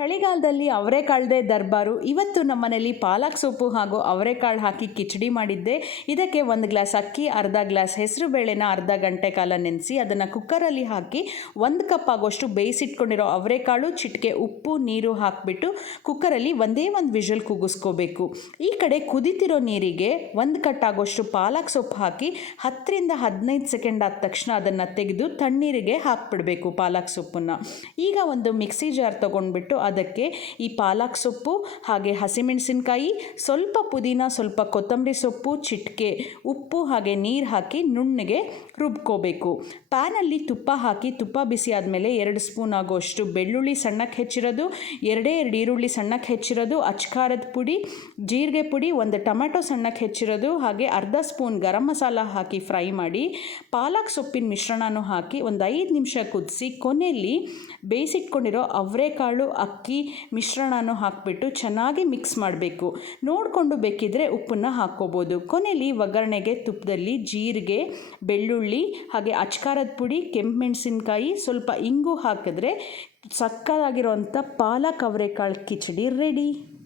ಚಳಿಗಾಲದಲ್ಲಿ ಅವರೆಕಾಳದೇ ದರ್ಬಾರು. ಇವತ್ತು ನಮ್ಮನೇಲಿ ಪಾಲಕ್ ಸೊಪ್ಪು ಹಾಗೂ ಅವರೆಕಾಳು ಹಾಕಿ ಕಿಚಡಿ ಮಾಡಿದ್ದೆ. ಇದಕ್ಕೆ ಒಂದು ಗ್ಲಾಸ್ ಅಕ್ಕಿ, ಅರ್ಧ ಗ್ಲಾಸ್ ಹೆಸರು ಬೇಳೆನ ಅರ್ಧ ಗಂಟೆ ಕಾಲ ನೆನೆಸಿ ಅದನ್ನು ಕುಕ್ಕರಲ್ಲಿ ಹಾಕಿ ಒಂದು ಕಪ್ ಆಗೋಷ್ಟು ಬೇಯಿಸಿಟ್ಕೊಂಡಿರೋ ಅವರೆಕಾಳು ಚಿಟಿಕೆ, ಉಪ್ಪು, ನೀರು ಹಾಕಿಬಿಟ್ಟು ಕುಕ್ಕರಲ್ಲಿ ಒಂದೇ ಒಂದು ವಿಷಲ್ ಕೂಗಿಸ್ಕೋಬೇಕು. ಈ ಕಡೆ ಕುದಿತಿರೋ ನೀರಿಗೆ ಒಂದು ಕಟ್ ಆಗೋಷ್ಟು ಪಾಲಕ್ ಸೊಪ್ಪು ಹಾಕಿ ಹತ್ತರಿಂದ ಹದಿನೈದು ಸೆಕೆಂಡ್ ಆದ ತಕ್ಷಣ ಅದನ್ನು ತೆಗೆದು ತಣ್ಣೀರಿಗೆ ಹಾಕಿಬಿಡಬೇಕು ಪಾಲಕ್ ಸೊಪ್ಪನ್ನು. ಈಗ ಒಂದು ಮಿಕ್ಸಿ ಜಾರ್ ತೊಗೊಂಡ್ಬಿಟ್ಟು ಅದಕ್ಕೆ ಈ ಪಾಲಕ್ ಸೊಪ್ಪು ಹಾಗೆ ಹಸಿಮೆಣಸಿನಕಾಯಿ, ಸ್ವಲ್ಪ ಪುದೀನ, ಸ್ವಲ್ಪ ಕೊತ್ತಂಬರಿ ಸೊಪ್ಪು, ಚಿಟಿಕೆ, ಉಪ್ಪು ಹಾಗೆ ನೀರು ಹಾಕಿ ನುಣ್ಣಗೆ ರುಬ್ಕೋಬೇಕು. ಪ್ಯಾನಲ್ಲಿ ತುಪ್ಪ ಹಾಕಿ, ತುಪ್ಪ ಬಿಸಿ ಆದಮೇಲೆ ಎರಡು ಸ್ಪೂನ್ ಆಗೋಷ್ಟು ಬೆಳ್ಳುಳ್ಳಿ ಸಣ್ಣಕ್ಕೆ ಹೆಚ್ಚಿರೋದು, ಎರಡೇ ಎರಡು ಈರುಳ್ಳಿ ಸಣ್ಣಕ್ಕೆ ಹೆಚ್ಚಿರೋದು, ಅಚ್ಕಾರದ ಪುಡಿ, ಜೀರಿಗೆ ಪುಡಿ, ಒಂದು ಟೊಮೆಟೊ ಸಣ್ಣಕ್ಕೆ ಹೆಚ್ಚಿರೋದು, ಹಾಗೆ ಅರ್ಧ ಸ್ಪೂನ್ ಗರಂ ಮಸಾಲ ಹಾಕಿ ಫ್ರೈ ಮಾಡಿ, ಪಾಲಕ್ ಸೊಪ್ಪಿನ ಮಿಶ್ರಣನೂ ಹಾಕಿ ಒಂದು ಐದು ನಿಮಿಷ ಕುದಿಸಿ, ಕೊನೆಯಲ್ಲಿ ಬೇಯಿಸಿಟ್ಕೊಂಡಿರೋ ಅವರೆಕಾಳು, ಅಕ್ಕಿ ಮಿಶ್ರಣನೂ ಹಾಕಿಬಿಟ್ಟು ಚೆನ್ನಾಗಿ ಮಿಕ್ಸ್ ಮಾಡಬೇಕು. ನೋಡಿಕೊಂಡು ಬೇಕಿದ್ರೆ ಉಪ್ಪನ್ನು ಹಾಕ್ಕೋಬೋದು. ಕೊನೆಯಲ್ಲಿ ಒಗ್ಗರಣೆಗೆ ತುಪ್ಪದಲ್ಲಿ ಜೀರಿಗೆ, ಬೆಳ್ಳುಳ್ಳಿ, ಹಾಗೆ ಅಚ್ಕಾರದ ಪುಡಿ, ಕೆಂಪು ಮೆಣಸಿನ್ಕಾಯಿ, ಸ್ವಲ್ಪ ಇಂಗು ಹಾಕಿದ್ರೆ ಸಕ್ಕದಾಗಿರುವಂಥ ಪಾಲಕ್ ಅವರೆಕಾಳು ಕಿಚಡಿ ರೆಡಿ.